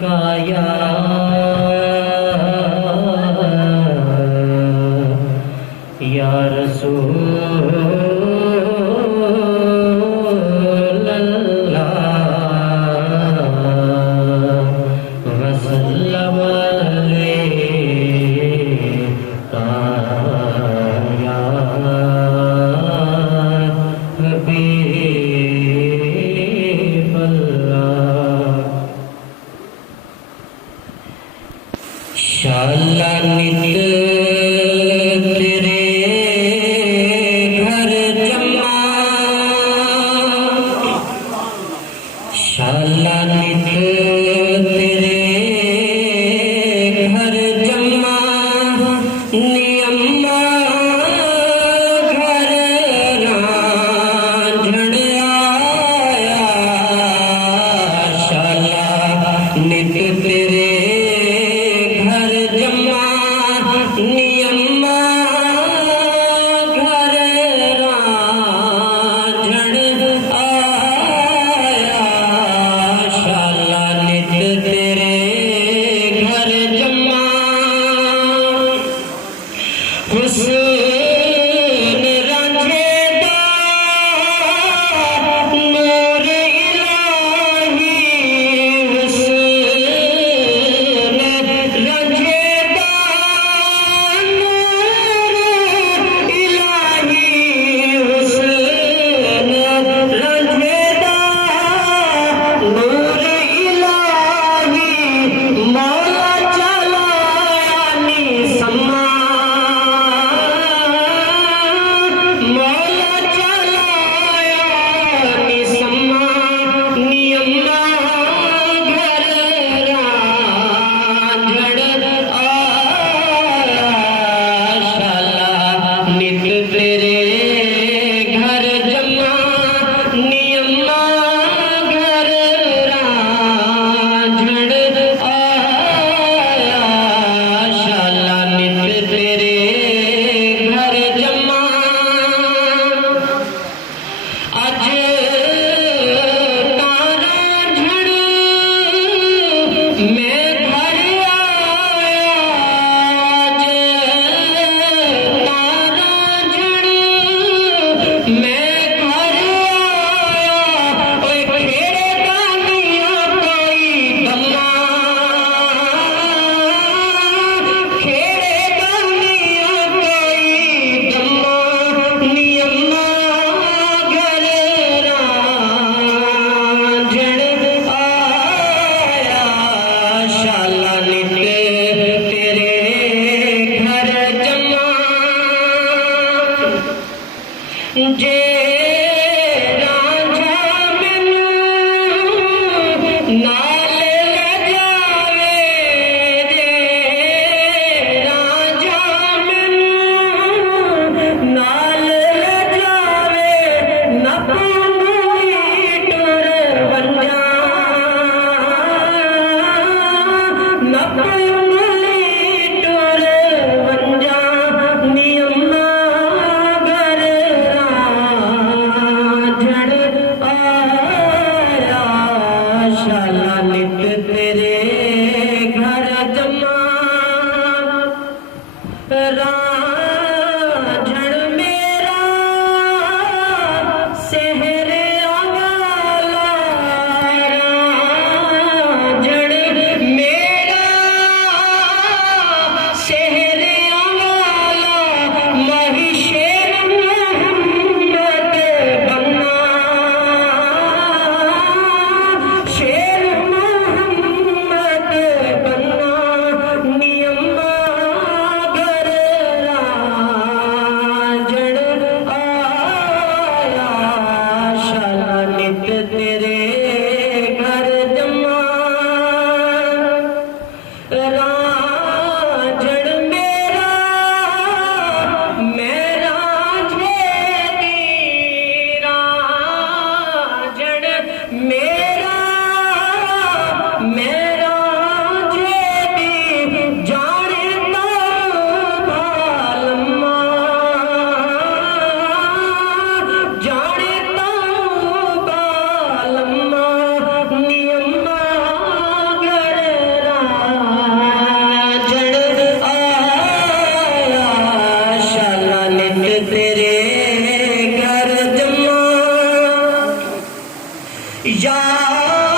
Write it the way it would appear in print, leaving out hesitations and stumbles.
काया या रसूल अल्लाह वसल्लम अलैका या हबीब अल्लाह। शाला नित तेरे घर जमा, शाला नित तेरे घर जमा, नियम्मा घर रांझण आया। शाला नित तेरे घर जमा, नियम्मा घर रांझण आया। शाला नित तेरे घर जमा, हुस्न रांझे दा नूर इलाही, हुस्न रांझे दा नूर इलाही, हुस्न रांझे दा नूर इलाही। मौला चलाया नी समा, मौला चलाया नी समा, नियम्मा घर रांझण आया। शाला नित तेरे घर जमा, नियम्मा घर रांझण आया। शाला नित तेरे घर जमा, अज तारा झड़ मैं घर आया। अज तारा झड़ मैं घर आया। ओए खेड़े दानिया कोई दम्मा, खेड़े दानिया कोई दम्मा, नियम्मा घर रांझण आया। शाला नित तेरे घर जमा, जे रांझा मैनू नाल ले जावे, जे रांझा मैनू नाल ले जावे, न पाऊंगी टुर वंजा, न पाऊंगी टुर वंजा, नियम्मा घर रांझण आया। शाला नित तेरे घर जमा, रांझण मेरा सेहर आवाला, रांझण मेरा सेहर आवाला, माही शेर मोहम्मद बन्ना, शेर मोहम्मद बन्ना, नियम्मा घर रांझण आया। शाला नित तेरे घर जमा, रांझण मेरा मैं रांझे दी, रांझण मेरा मैं रांझे दी, जाने तो भालम्मा, जाने तो भालम्मा। या